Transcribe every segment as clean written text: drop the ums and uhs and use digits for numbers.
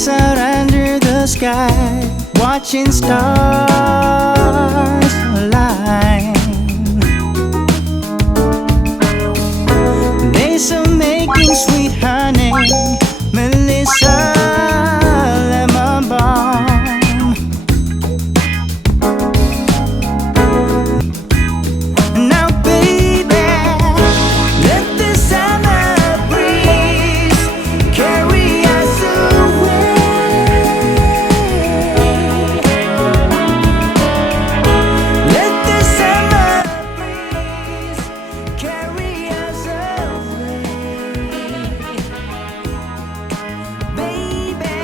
Lights out under the sky, watching stars align. Days of making sweet honey, Melissa, lemon balm. Now baby, let the summer breeze carry us away. Let the summer breeze carry us away. Baby,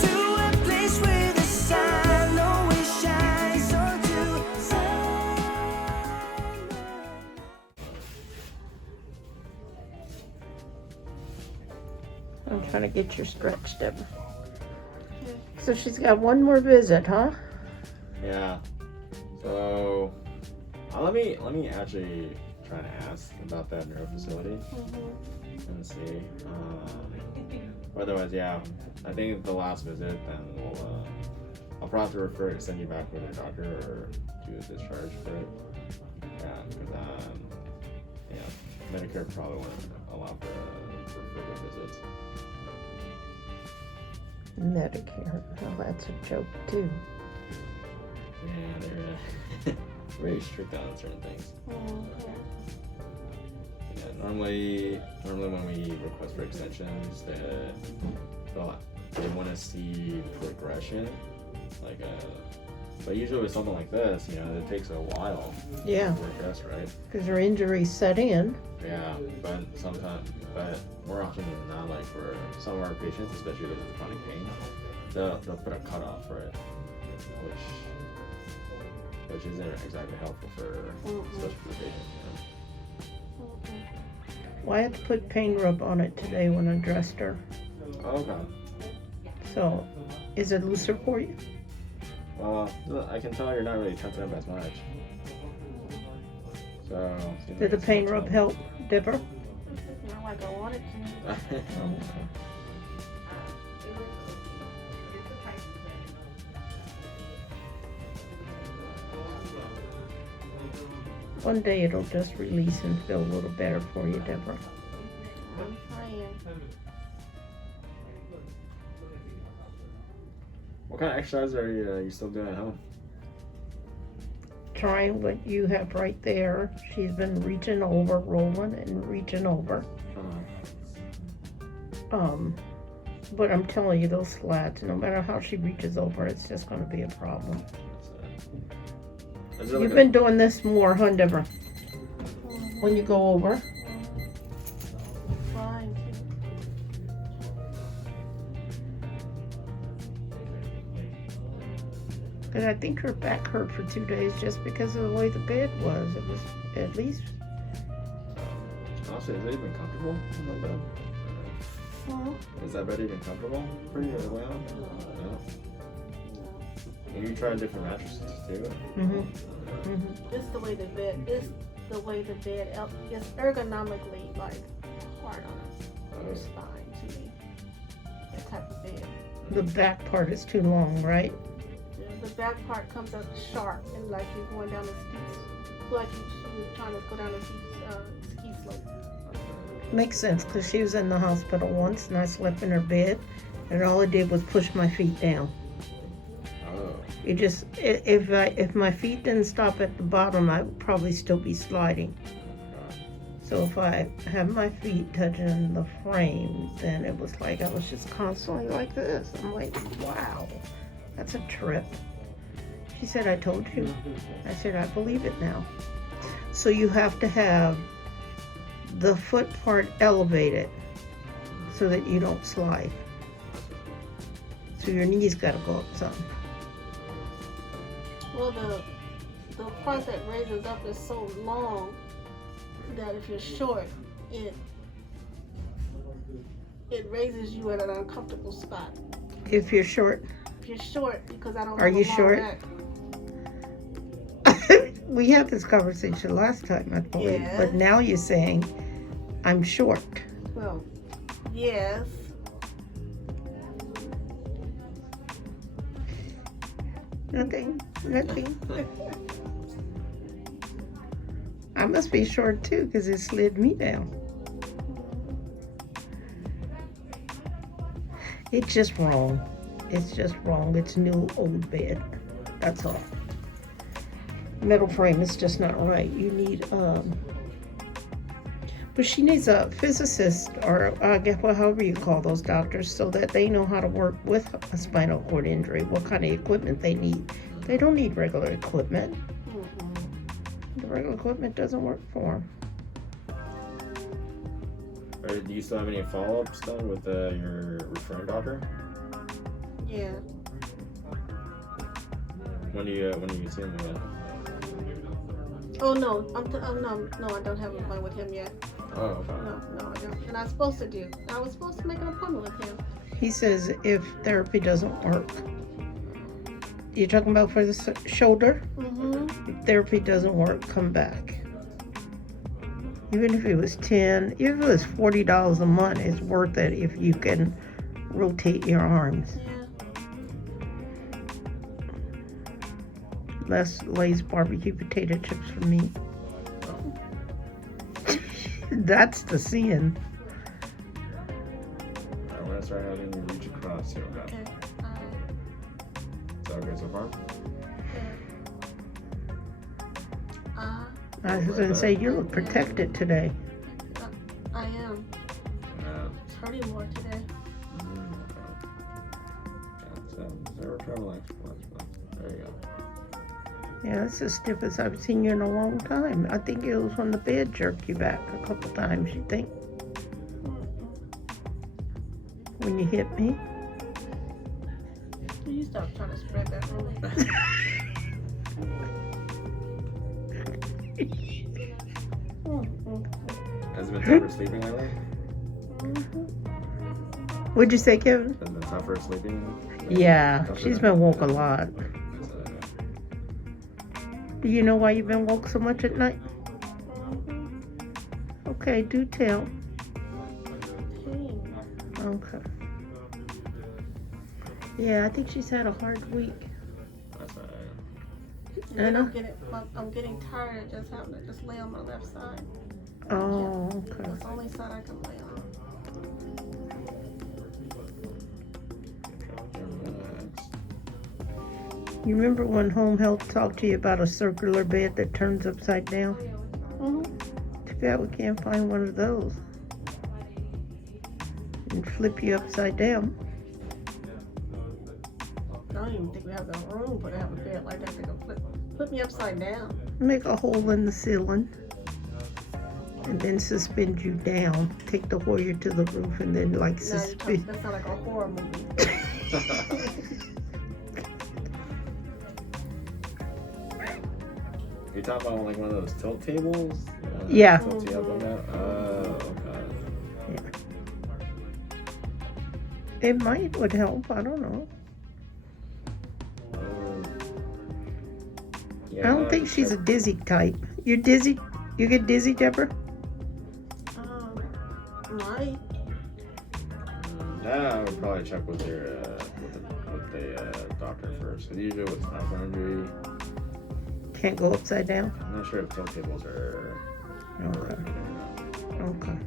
to a place where the sun always shines on to summer. I'm trying to get your stretch, Deborah. So she's got one more visit, huh? Yeah. So let me actually try to ask about that neuro facility and see. Otherwise, yeah, I think the last visit, then I'll probably refer to send you back with a doctor or do a discharge for it. Yeah, because Medicare probably won't allow for further visits. Medicare. Oh, that's a joke, too. Yeah, they're very strict on certain things. Yeah, normally when we request for extensions, they want to see progression, but usually with something like this, it takes a while. Yeah. To progress, right? Because her injuries set in. Yeah, but more often than not, like for some of our patients, especially those with chronic pain, they'll put a cutoff for it, which isn't exactly helpful especially for the patient. Well, I had to put pain rub on it today when I dressed her. Okay. So, is it looser for you? Well, I can tell you're not really tensing up as much. So. Did the pain rub help, Deborah? Not like I wanted to. One day it'll just release and feel a little better for you, Deborah. I'm praying. What kind of exercise are you still doing at home? Trying what you have right there. She's been reaching over, rolling and reaching over. But I'm telling you, those slats, no matter how she reaches over, it's just going to be a problem. You've been doing this more, huh, Deborah? When you go over. Trying to. Because I think her back hurt for 2 days just because of the way the bed was. It was at least. Honestly, is it even comfortable in the bed? Is that bed even comfortable for you to lay on? No. And you tried different mattresses too? Just the way the bed is, the it's ergonomically hard on your spine to me. That type of bed. The back part is too long, right? The back part comes up sharp and like you're going down a steep, like you're trying to go down a ski slope. Makes sense, because she was in the hospital once and I slept in her bed and all it did was push my feet down. It just, if my feet didn't stop at the bottom, I would probably still be sliding. So if I have my feet touching the frame, then it was like I was just constantly like this. I'm like, wow, that's a trip. She said, I told you. I said, I believe it now. So you have to have the foot part elevated so that you don't slide. So your knees got to go up some. Well, the part that raises up is so long that if you're short, it raises you at an uncomfortable spot. If you're short? If you're short, because I don't Are have a you long short? neck. We had this conversation last time, I believe, Yeah. but now you're saying I'm short. Well, yes. Nothing. I must be short too, because it slid me down. It's just wrong. It's new old bed. That's all. Metal frame is just not right. You need but she needs a physicist or however you call those doctors, so that they know how to work with a spinal cord injury, what kind of equipment they need. They don't need regular equipment. The regular equipment doesn't work for them. Do you still have any follow-ups done with your referring doctor? Yeah. When do you see him again? Oh no, no, I don't have an appointment with him yet. Oh, okay. No, I don't. And I was supposed to do. I was supposed to make an appointment with him. He says if therapy doesn't work, you're talking about for the shoulder? Mm-hmm. If therapy doesn't work, come back. Even if it was even if it was $40 a month, it's worth it if you can rotate your arms. Yeah. Less Lay's barbecue potato chips for me. That's the sin. Alright, I'm gonna start having you reach across here. Okay. Okay. Is that okay so far? I was gonna say, you look protected today. I am. Yeah. It's hurting more today. Okay. Zero trouble. There you go. Yeah, that's the stiffest I've seen you in a long time. I think it was when the bed jerked you back a couple times, you think? When you hit me? You stop trying to spread that room. Has it been tougher sleeping lately? What'd you say, Kevin? Has it been tougher sleeping? Yeah, Tougher she's than- been woke a lot. Is it- Do you know why you've been woke so much at night? Okay, do tell. Okay. Yeah, I think she's had a hard week. That's alright. And I'm getting tired of just having to just lay on my left side. Oh, okay. That's the only side I can lay on. You remember when home health talked to you about a circular bed that turns upside down? Mm-hmm. Too bad we can't find one of those. And flip you upside down. I don't even think we have the room for to have a bed like that. They can put me upside down. Make a hole in the ceiling. And then suspend you down. Take the Hoyer to the roof and then like suspend. That sounds like a horror movie. You're talking about like one of those tilt tables? Yeah. Tilt you up like that? Oh, okay. It would help. I don't know. Yeah, I don't think she's a dizzy type. You're dizzy? You get dizzy, Deborah? Right. I would probably check with your with the doctor first. Because usually with spinal injury, Can't go upside down? I'm not sure if tilt tables are. Okay. Okay.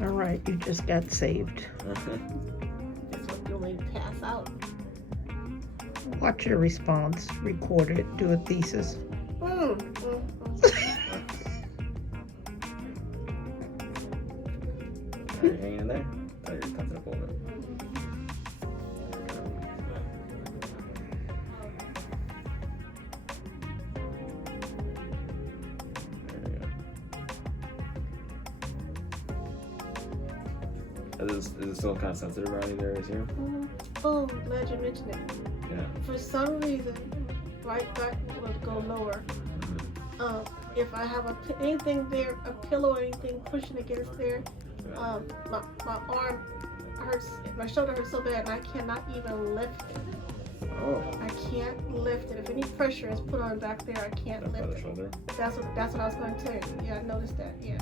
All right, you just got saved. That's what you'll need to pass out. Watch your response, record it, do a thesis. Are you hanging in there? Oh, you're touching up a little bit. Is it still kind of sensitive around these areas here? Oh, glad you mentioned it. Yeah. For some reason, right back will go lower. If I have anything there, a pillow or anything pushing against there, my arm hurts, my shoulder hurts so bad, and I cannot even lift it. Oh. I can't lift it. If any pressure is put on back there, I can't That's by lift the it. shoulder. That's what I was going to tell you. Yeah, I noticed that. Yeah.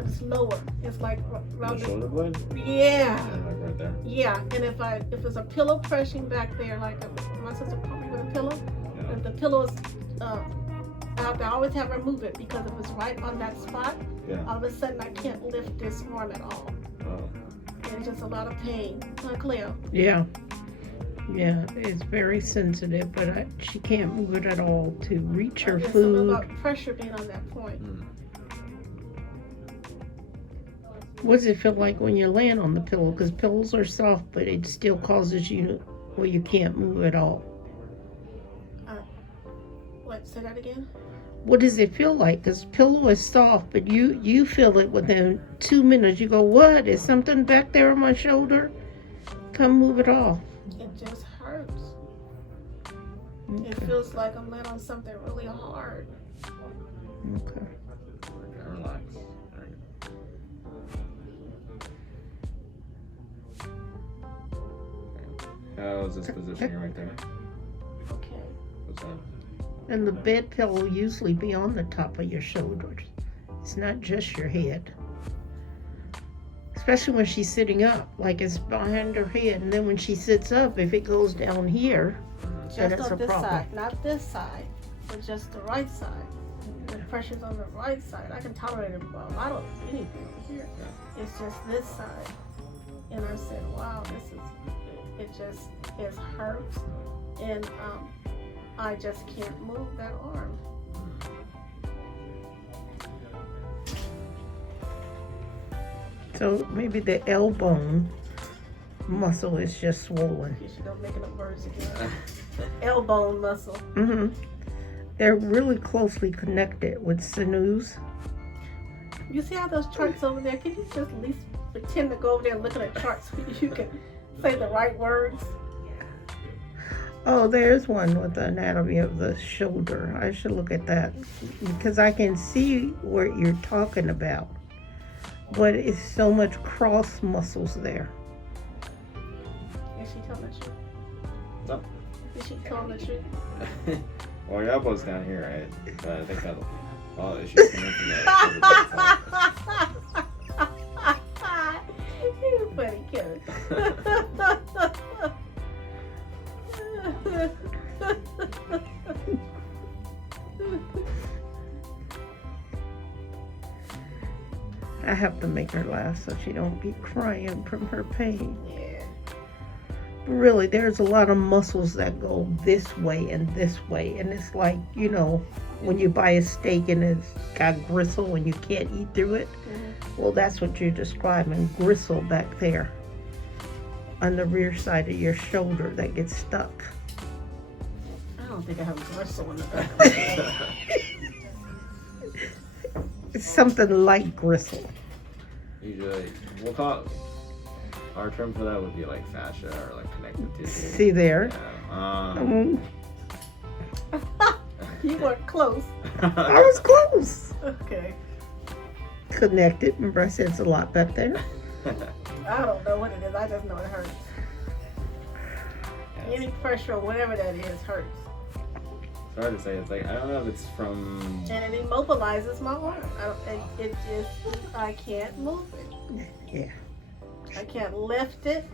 but it's lower. It's like The around shoulder blade? yeah. Yeah, like right there. Yeah, and if there's a pillow pressing back there, like my sister caught me with a pillow, Yeah. if the pillow is, I have to always have her move it because if it's right on that spot, Yeah. all of a sudden I can't lift this arm at all. Oh. And it's just a lot of pain. Cleo. Yeah. Yeah, it's very sensitive, but she can't move it at all to reach her It's something food. about pressure being on that point. Mm. What does it feel like when you're laying on the pillow? Because pillows are soft, but it still causes you, well, you can't move at all. What? Say that again. What does it feel like? Because pillow is soft, but you feel it within 2 minutes. You go, what? Is something back there on my shoulder? Come move it off. It just hurts. It Okay. feels like I'm laying on something really hard. Okay. Relax. How's this position right there? Okay. What's that? And the bed pillow usually be on the top of your shoulders. It's not just your head. Especially when she's sitting up, like it's behind her head. And then when she sits up, if it goes down here, then Just it's a on this problem. side, not this side, but just the right side. The pressure's on the right side. I can tolerate it, but I don't anything over here. It's just this side. And I said, wow, it just hurts. And I just can't move that arm. So maybe the elbow muscle is just swollen. You should go making up words again. The elbow muscle. Mm-hmm. They're really closely connected with sinews. You see how those charts over there? Can you just at least pretend to go over there and look at the charts so you can say the right words? Oh, there's one with the anatomy of the shoulder. I should look at that because I can see what you're talking about. But it's so much cross muscles there. Is she telling the truth? No. Is she telling the truth? Well, your elbow's down here, right? But I think that'll. Well, it's just coming from there. You funny kid. I have to make her laugh so she don't be crying from her pain. Yeah. But really, there's a lot of muscles that go this way and this way. And it's like, you know, when you buy a steak and it's got gristle and you can't eat through it. Mm-hmm. Well, that's what you're describing, gristle back there on the rear side of your shoulder that gets stuck. I don't think I have gristle in the back. It's something like gristle. Usually, we'll call it, our term for that would be like fascia or like connective tissue. See there? Yeah. You weren't close. I was close. Okay. Connected. Remember I said it's a lot back there? I don't know what it is. I just know it hurts. Any pressure or whatever that is hurts. It's hard to say. It's like, I don't know if it's from. And it immobilizes my arm. It just, I can't move it. Yeah. I can't lift it.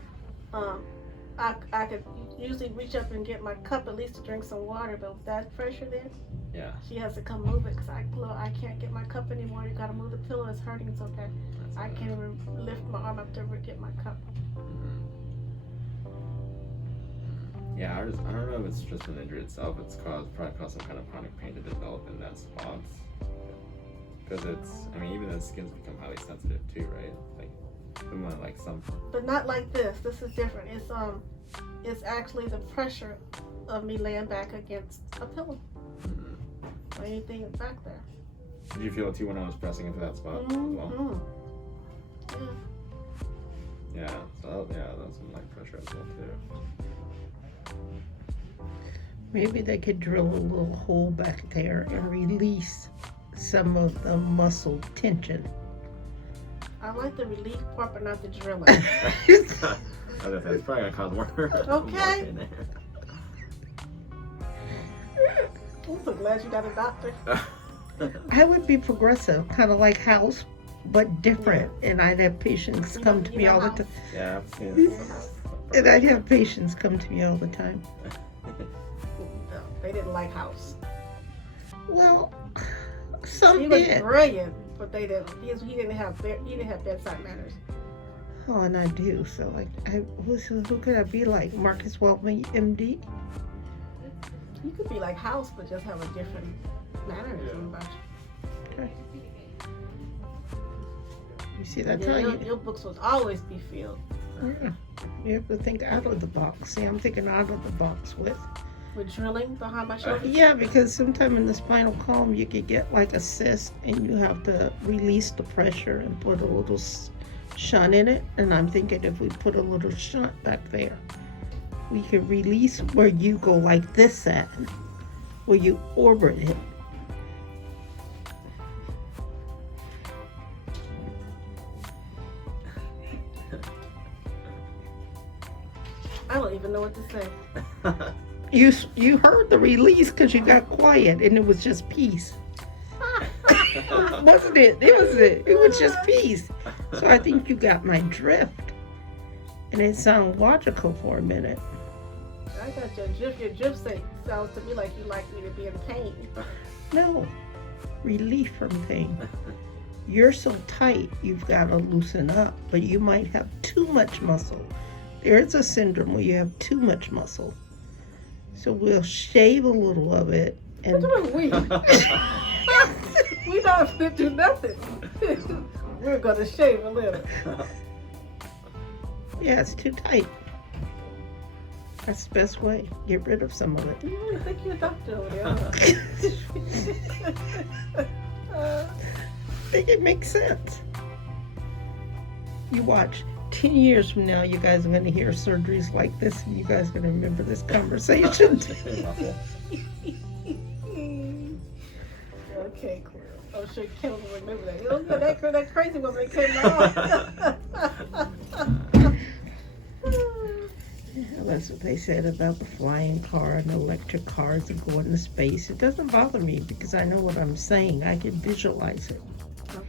I could usually reach up and get my cup at least to drink some water, but with that pressure there, Yeah. she has to come move it because I can't get my cup anymore. You gotta move the pillow. It's hurting so bad. I can't even lift my arm up to get my cup. Yeah, I don't know if it's just an injury itself. It's probably caused some kind of chronic pain to develop in that spot. Because I mean, even the skin's become highly sensitive too, right? Like some. But not like this. This is different. It's actually the pressure of me laying back against a pillow or anything back there. Did you feel it too when I was pressing into that spot as well? Yeah. Yeah. So that's some like pressure as well too. Maybe they could drill a little hole back there and release some of the muscle tension. I like the relief part, but not the drilling. It's probably gonna cause more. Okay. More pain I'm so glad you got a doctor. I would be progressive, kind of like house but different. And I'd have patients come to me all the time. Yeah, I've seen it. And I'd have patients come to me all the time. No, they didn't like House. Well, some He was did. brilliant, but they didn't. He didn't have bedside manners. Oh, and I do. So, like, who could I be like? Marcus Wellman, MD? You could be like House, but just have a different mannerism about you. Okay. You see, that's Yeah, how your books would always be filled yeah, you have to think out of the box. See, I'm thinking out of the box with. with drilling behind my shoulder. Yeah, because sometime in the spinal column you could get like a cyst and you have to release the pressure and put a little shunt in it. And I'm thinking if we put a little shunt back there, we could release where you go like this at, where you orbit it. I don't even know what to say. You heard the release because you got quiet and it was just peace. Wasn't it? It was just peace. So I think you got my drift. And it sounded logical for a minute. I got your drift. Your drift sounds to me like you like me to be in pain. No, relief from pain. You're so tight, you've got to loosen up, but you might have too much muscle. There's a syndrome where you have too much muscle. So we'll shave a little of it and What do we? We not gonna do nothing. We're gonna shave a little. yeah, it's too tight. That's the best way. Get rid of some of it. You really think you're a doctor over there? Huh? I think it makes sense. You watch. 10 years from now, you guys are going to hear surgeries like this, and you guys are going to remember this conversation. Okay, cool. I'm sure Ken will remember that. Oh, yeah, that crazy woman that came out. Yeah, that's what they said about the flying car and electric cars that go into space. It doesn't bother me because I know what I'm saying. I can visualize it. Okay.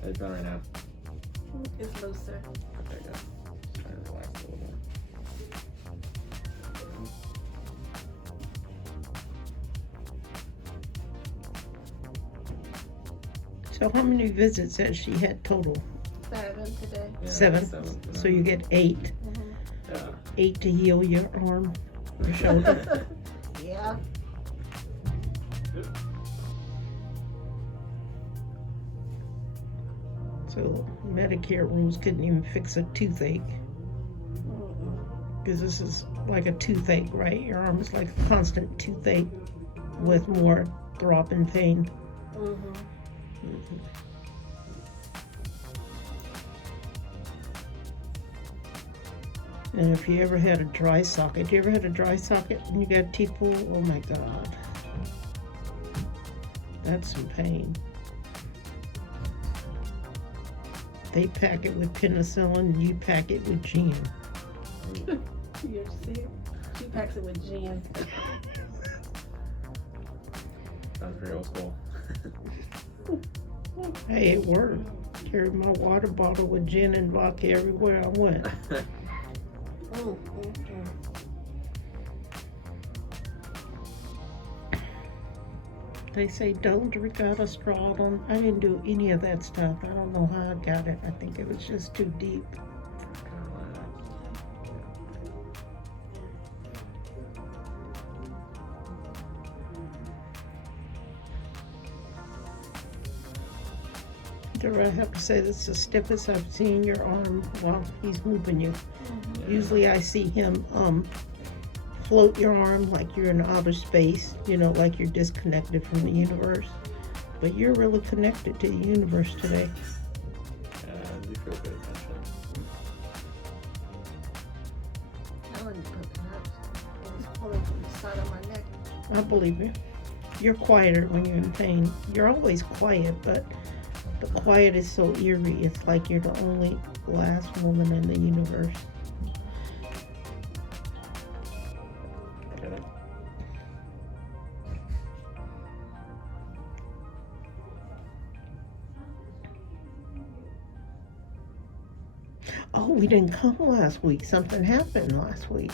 How you feeling right now? It's looser. Okay, good. Try to relax a little bit. So how many visits has she had total? 7 today. Yeah, 7. tonight. So you get 8. Yeah. 8 to heal your arm, your shoulder. Yeah. So Medicare rules couldn't even fix a toothache. Because this is like a toothache, right? Your arm is like a constant toothache with more throbbing pain. Mm-hmm. And if you ever had a dry socket, you ever had a dry socket when you got teeth pulled? Oh my God. That's some pain. They pack it with penicillin and you pack it with gin. You see it? She packs it with gin. Sounds very old school. Hey, it worked. Carried my water bottle with gin and vodka everywhere I went. They say don't drink out of straw. I didn't do any of that stuff. I don't know how I got it. I think it was just too deep. I have to say this is the stiffest I've seen your arm while he's moving you. Usually I see him float your arm like you're in outer space, you know, like you're disconnected from the universe. But you're really connected to the universe today. And you feel good attention. I wouldn't put it hurts. It was pulling from the side of my neck. I believe you. You're quieter when you're in pain. You're always quiet, but the quiet is so eerie. It's like you're the only last woman in the universe. Get it? Oh, we didn't come last week. Something happened last week.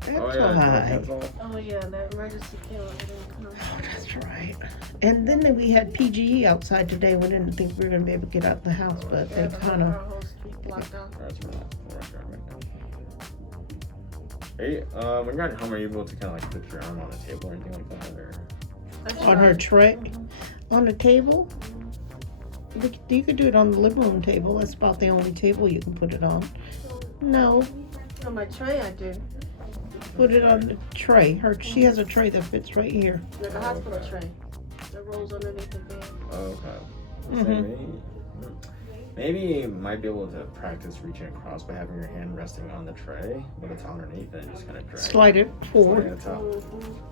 That's Oh yeah, why. cancel. Oh yeah, that emergency killer didn't come. Oh, that's right. And then we had PGE outside today. We didn't think we were gonna be able to get out the house, but Yeah, they the kind of. our whole street blocked off. That's right. Hey, when you're at home, are you able to kind of like put your arm on a table or anything like that, or? On her tray, Mhm. on the table. You could do it on the living room table. That's about the only table you can put it on. No, On my tray, I do. put it on the tray. She has a tray that fits right here. Like a hospital tray. That rolls underneath the bed. Oh, okay. Mhm. Maybe you might be able to practice reaching across by having your hand resting on the tray, but it's underneath and just kind of drag. Slide it Slide forward. it top. Mhm.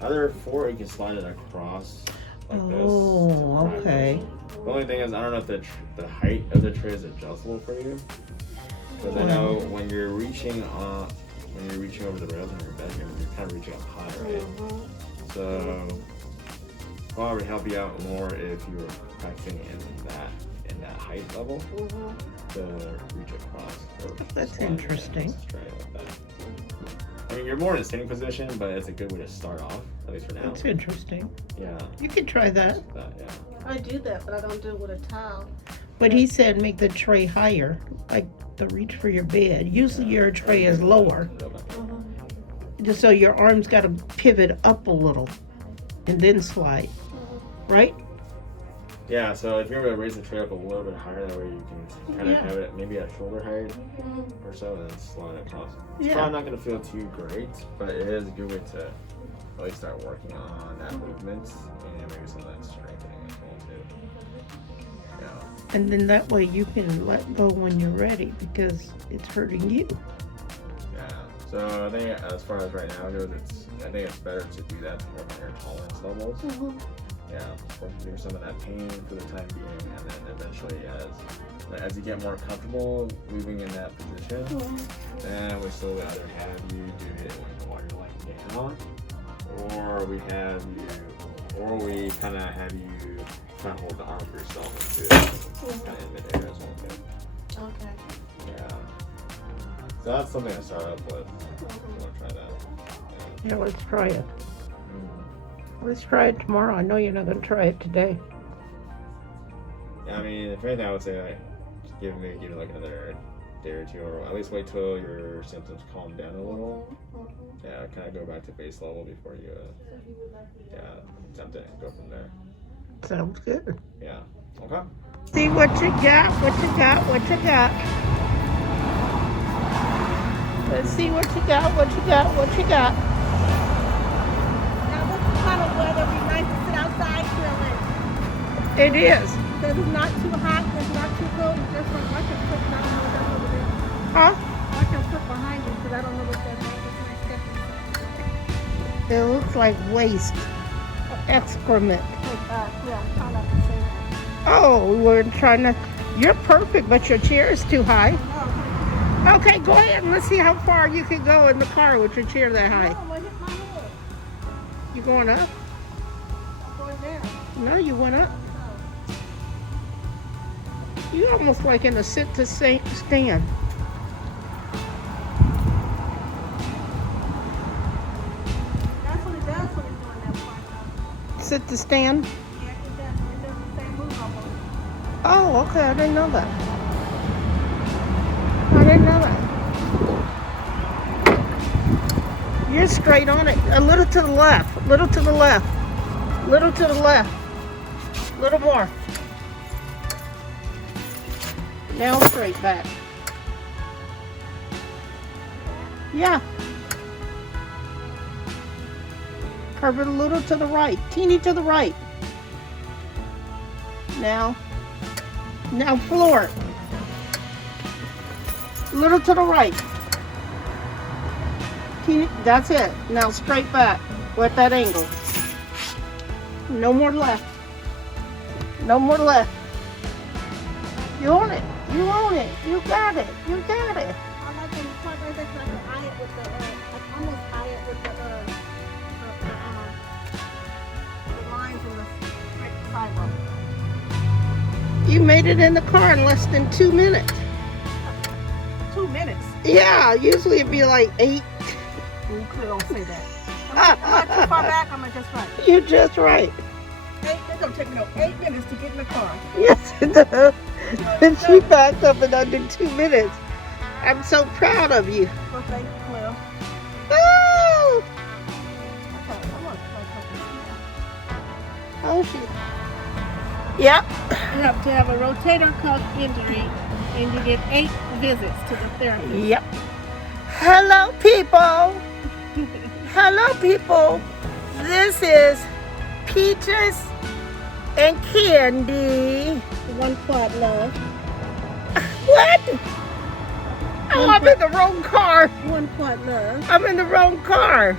Either forward, you can slide it across like Oh, this. okay. The only thing is, I don't know if the height of the tray is adjustable for you. Because I know when you're reaching over the rails on your bed, you're kind of reaching up high, right? Mhm. So, probably would help you out more if you were practicing in that height level Mhm. to reach across. Or That's slide interesting. straight like that. I mean, you're more in a sitting position, but it's a good way to start off, at least for now. That's interesting. Yeah. You could try that. Yeah. I do that, but I don't do it with a towel. But he said make the tray higher, like the reach for your bed. Usually your tray is lower, Mhm. just so your arms got to pivot up a little and then slide, right? Yeah, so if you're able to raise the tray up a little bit higher, that way you can kind of Yeah. have it maybe at shoulder height Mhm. or so, and then slide it across. It's Yeah. probably not going to feel too great, but it is a good way to really start working on that movement and maybe some of that strengthening as well too. Yeah. And then that way you can let go when you're ready because it's hurting you. Yeah. So I think as far as right now goes, I think it's better to do that to work on your tolerance levels. Mhm. Yeah, work through some of that pain for the time being, and then eventually, as you get more comfortable moving in that position, then we slowly either have you do it while you're laying down, or we kind of have you try to hold the arm for yourself and do it kind of in midair as well too. Okay. Yeah. So that's something to start up with. If you want to try that. Yeah, let's try it. Mhm. Let's try it tomorrow. I know you're not going to try it today. Yeah, I mean, if anything, I would say like give it like another day or two, or at least wait till your symptoms calm down a little. Yeah, kind of go back to base level before you, attempt it and go from there. Sounds good. Yeah. Okay. See what you got, what you got, what you got. Let's see what you got, what you got, what you got. Now, what's the kind of weather? Be nice to sit outside grilling. It is. Because it's not too hot, it's not too cold. It's just like I can put, I don't know what that's over there. Huh? I can put behind you because I don't know what that is. It looks like waste. Excrement. Yeah, I'm trying not to say that. Oh, we were trying to. You're perfect, but your chair is too high. No, Okay, go ahead and let's see how far you can go in the car with your chair that high. I'm going to hit my head. You going up? I'm going down. No, you went up. You almost like in a sit to stand. That's what it does when it's doing that part though. Sit to stand. Yeah, it does the same move almost. Oh, okay. I didn't know that. I didn't know that. You're straight on it. A little to the left. A little to the left. A little to the left. A little more. Now straight back. Yeah. Curve it a little to the right. Teeny to the right. Now floor it. A little to the right. That's it. Now straight back with that angle. No more left. No more left. You own it. You own it. You got it. You got it. I like when you talk like that, I can eye it with the, I almost eye it with the lines in the straight sidewalk. You made it in the car in less than 2 minutes. Yeah, usually it'd be like 8. You clearly don't say that. Am I too far back or am I just right? You're just right. 8, it's gonna take me 8 minutes to get in the car. Yes, it does. And she backed up in under 2 minutes. I'm so proud of you. Okay, well. Oh, Okay, I'm gonna try oh she. Yep. You have to have a rotator cuff injury and you get 8 visits to the therapist. Yep. Hello, people. Hello, people. This is Peaches and Candy. One quad love. What? Oh, I'm in the wrong car. One quad love. I'm in the wrong car.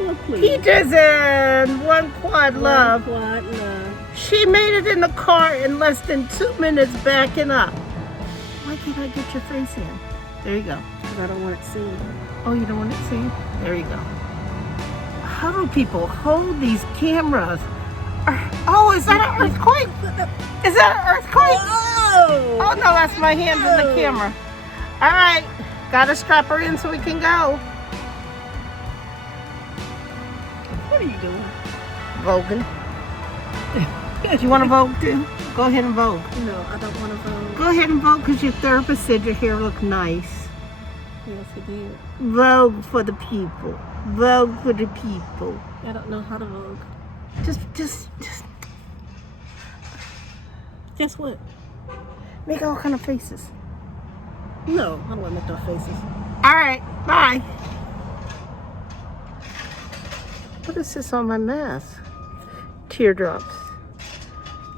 Oh, please. Peaches and one quad love. One quad love. She made it in the car in less than 2 minutes backing up. Why can't I get your face in? There you go. Because I don't want it seen. Oh, you don't want it seen? There you go. How do people hold these cameras? Oh, is that an earthquake? Is that an earthquake? Oh! Oh no, that's my hands in the camera. All right, gotta strap her in so we can go. What are you doing? Voguing. Do you want to vogue too? Go ahead and vogue. No, I don't want to vote. Go ahead and vogue because your therapist said your hair looked nice. Yes, he did. Vogue for the people. Vogue for the people. I don't know how to vote. Just Guess what? make all kind of faces. No, I don't want to make no faces. All right, bye. What is this on my mask? Teardrops.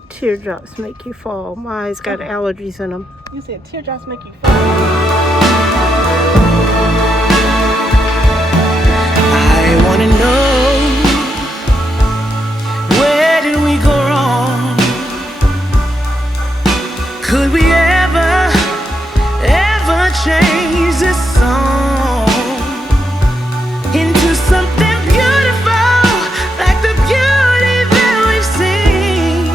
Teardrops make you fall. My eyes got allergies in them. You said teardrops make you fall. I wanna know, where did we go wrong? Could we ever change this song into something beautiful, like the beauty that we've seen?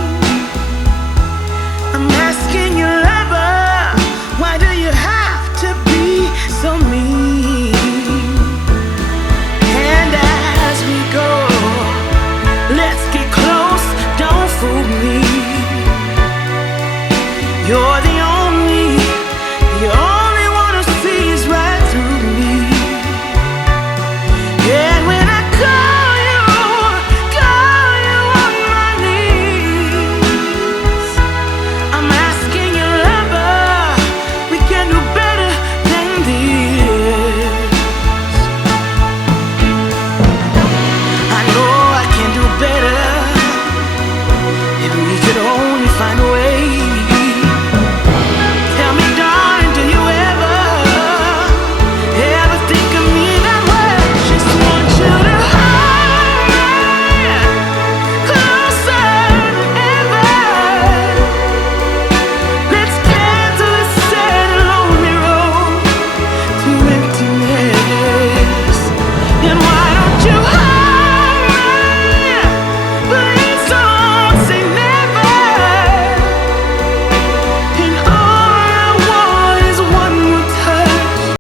I'm asking you, lover, why do you have to be so mean? And as we go, let's get close, don't fool me. You're the